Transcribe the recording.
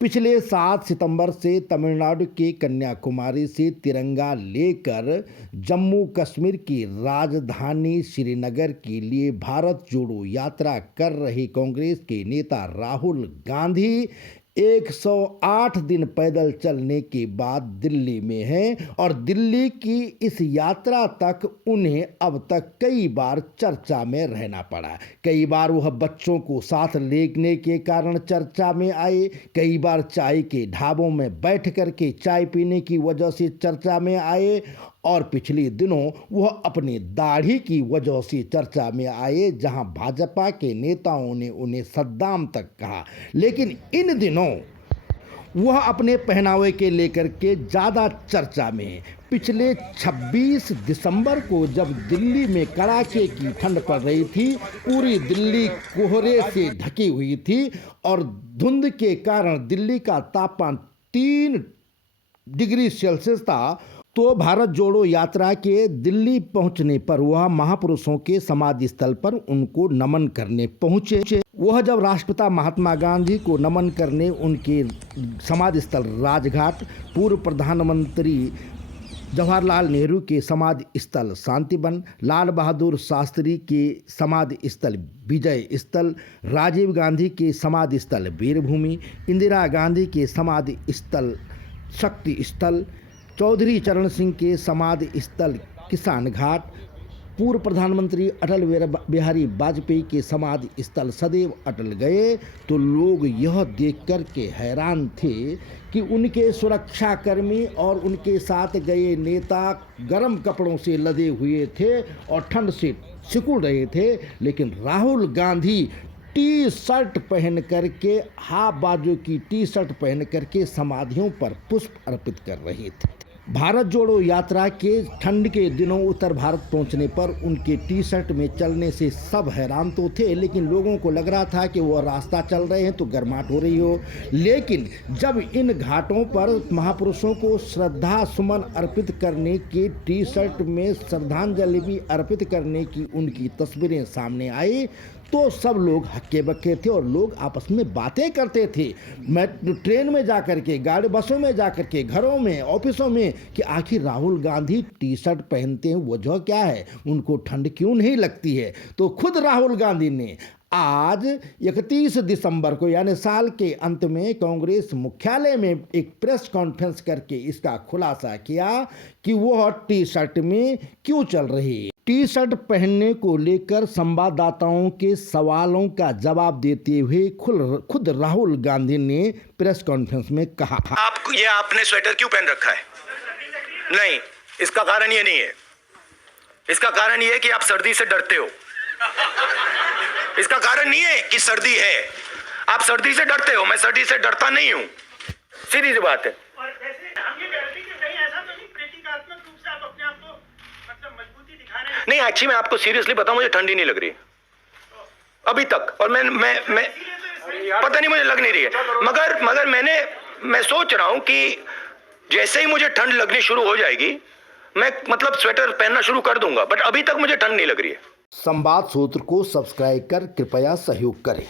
पिछले 7 सितंबर से तमिलनाडु के कन्याकुमारी से तिरंगा लेकर जम्मू कश्मीर की राजधानी श्रीनगर के लिए भारत जोड़ो यात्रा कर रहे कांग्रेस के नेता राहुल गांधी 108 दिन पैदल चलने के बाद दिल्ली में हैं और दिल्ली की इस यात्रा तक उन्हें अब तक कई बार चर्चा में रहना पड़ा। कई बार वह बच्चों को साथ लेने के कारण चर्चा में आए, कई बार चाय के ढाबों में बैठ कर के चाय पीने की वजह से चर्चा में आए और पिछले दिनों वह अपनी दाढ़ी की वजह से चर्चा में आए, जहां भाजपा के नेताओं ने उन्हें सद्दाम तक कहा। लेकिन इन दिनों वह अपने पहनावे के लेकर के ज़्यादा चर्चा में है। पिछले 26 दिसंबर को जब दिल्ली में कड़ाके की ठंड पड़ रही थी, पूरी दिल्ली कोहरे से ढकी हुई थी और धुंध के कारण दिल्ली का तापमान 3 डिग्री सेल्सियस था, तो भारत जोड़ो यात्रा के दिल्ली पहुंचने पर वह महापुरुषों के समाधि स्थल पर उनको नमन करने पहुंचे। वह जब राष्ट्रपिता महात्मा गांधी को नमन करने उनके समाधि स्थल राजघाट, पूर्व प्रधानमंत्री जवाहरलाल नेहरू के समाधि स्थल शांतिवन, लाल बहादुर शास्त्री के समाधि स्थल विजय स्थल, राजीव गांधी के समाधि स्थल वीरभूमि, इंदिरा गांधी के समाधि स्थल शक्ति स्थल, चौधरी चरण सिंह के समाधि स्थल किसान घाट, पूर्व प्रधानमंत्री अटल बिहारी वाजपेयी के समाधि स्थल सदैव अटल गए, तो लोग यह देख कर के हैरान थे कि उनके सुरक्षाकर्मी और उनके साथ गए नेता गर्म कपड़ों से लदे हुए थे और ठंड से सिकुड़ रहे थे, लेकिन राहुल गांधी टी शर्ट पहन करके, हाफ बाजू की टी शर्ट पहन करके समाधियों पर पुष्प अर्पित कर रहे थे। भारत जोड़ो यात्रा के ठंड के दिनों उत्तर भारत पहुंचने पर उनके टी शर्ट में चलने से सब हैरान तो थे, लेकिन लोगों को लग रहा था कि वो रास्ता चल रहे हैं तो गर्माहट हो रही हो। लेकिन जब इन घाटों पर महापुरुषों को श्रद्धा सुमन अर्पित करने के टी शर्ट में श्रद्धांजलि भी अर्पित करने की उनकी तस्वीरें सामने आई, तो सब लोग हक्के बक्के थे और लोग आपस में बातें करते थे। मैं ट्रेन में जा कर के, गाड़ी बसों में जा कर के, घरों में, ऑफिसों में, कि आखिर राहुल गांधी टी शर्ट पहनते हैं, वजह क्या है, उनको ठंड क्यों नहीं लगती है। तो खुद राहुल गांधी ने आज 31 दिसंबर को यानी साल के अंत में कांग्रेस मुख्यालय में एक प्रेस कॉन्फ्रेंस करके इसका खुलासा किया कि वह टी शर्ट में क्यों चल रही है। टी शर्ट पहनने को लेकर संवाददाताओं के सवालों का जवाब देते हुए खुद राहुल गांधी ने प्रेस कॉन्फ्रेंस में कहा, आपने स्वेटर क्यों पहन रखा है? नहीं, इसका कारण ये नहीं है। इसका कारण ये है कि आप सर्दी से डरते हो। इसका कारण नहीं है कि सर्दी है, आप सर्दी से डरते हो। मैं सर्दी से डरता नहीं हूं, सीधी सी बात है। नहीं, एक्चुअली मैं आपको सीरियसली बताऊं, मुझे ठंडी नहीं लग रही अभी तक, और मैं पता नहीं, मुझे लग नहीं रही है। मगर मैं सोच रहा हूं कि जैसे ही मुझे ठंड लगनी शुरू हो जाएगी, मैं स्वेटर पहनना शुरू कर दूंगा, बट अभी तक मुझे ठंड नहीं लग रही है। संवाद सूत्र को सब्सक्राइब कर कृपया सहयोग करें।